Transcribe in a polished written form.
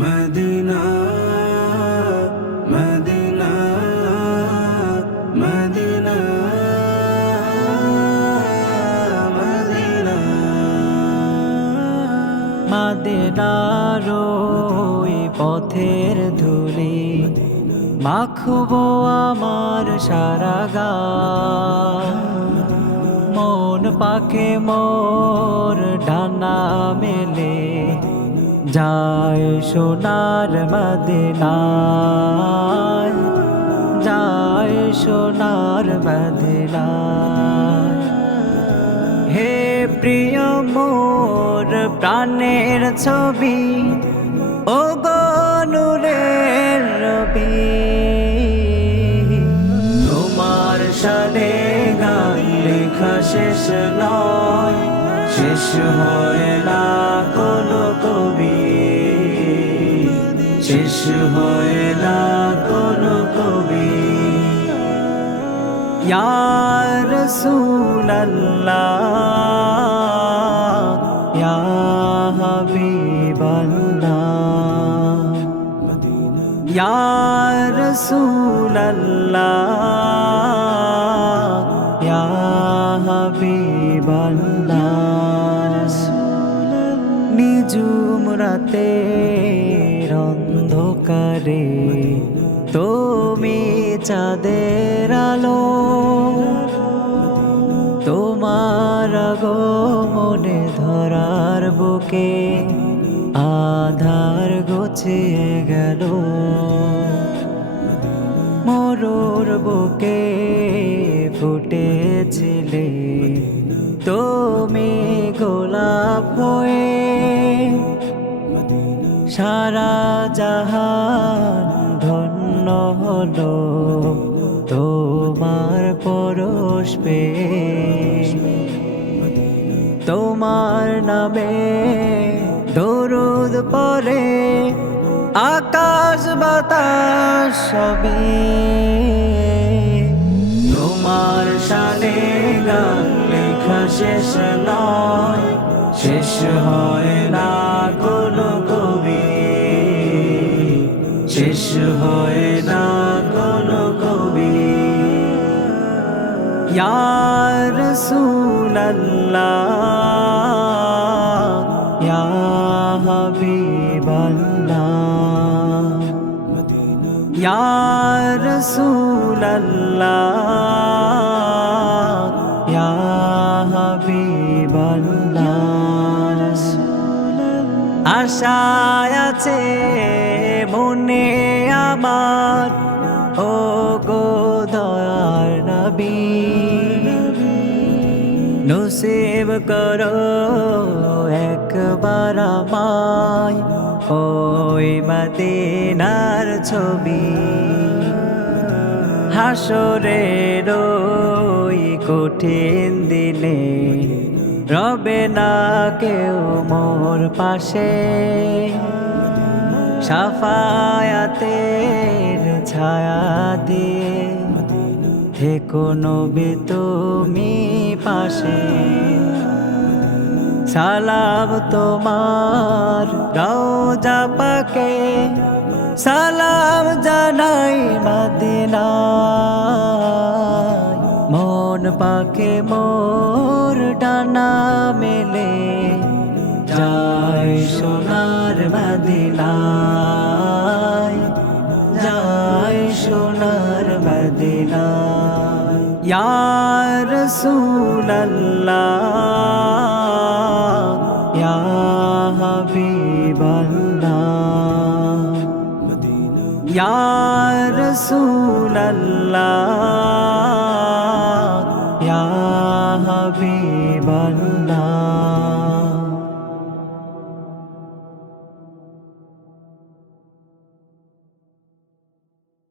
Medina Medina Medina Medina মদিনার ওই পথের ধুলি মাখবো আমার সারা গান। মন পাকে মোর ডানা মেলে যায় সোনার মদিনায়, যায় সোনার মদিনায়। হে প্রিয় মোর প্রাণের ছবি, ও গো নূরের রবি, তোমার শানে গান লেখা শেষ নয়, শেষ হয় না কোনো কবি, শেষ হয় না কোনো কবি। ইয়া রাসূলাল্লাহ, ইয়া হাবিবাল্লাহ, ইয়া রাসূলাল্লাহ, ইয়া হাবিবাল্লাহ। নিঝুম রাতের অন্ধকারে তুমি চাঁদের আলো, তোমার আগমনে ধরার বুকে আধার ঘুচিয়ে গেল। মরুর বুকে ফুটেছিলে তুমি গোলাপ হয়ে, সারা জাহান ধন্য হলো তোমার পরশ পেয়ে। তোমার নামে দরুদ পড়ে আকাশ বাতাস সবই, তোমার শানে গান লেখা শেষ নয়, শেষ হয় না কোনো কবি, শেষ হয় না কোনো কবি। ইয়া রাসূলাল্লাহ, ইয়া হাবিবাল্লাহ, ইয়া রাসূলাল্লাহ, ইয়া হাবিবাল্লাহ। আশায় আছে মনে আমার, ও গো দয়ার নবী, নসিব করো একবার আমায় ওই মদিনার ছবি। হাসরের ওই কঠিন দিনে রবে না কেউ মোর পাশে, শাফায়াতের ছায়া দিয়ে থেকো নবী তুমি পাশে। সালাম তোমার রওজা পাকে, সালাম জানাই মদিনায়। মন পাকে মোর ডানা মেলে যায় সোনার মদিনায়, যায় সোনার মদিনায়। ইয়া রাসূলাল্লাহ, ইয়া হাবিবাল্লাহ, ইয়া রাসূলাল্লাহ, ইয়া হাবিবাল্লাহ।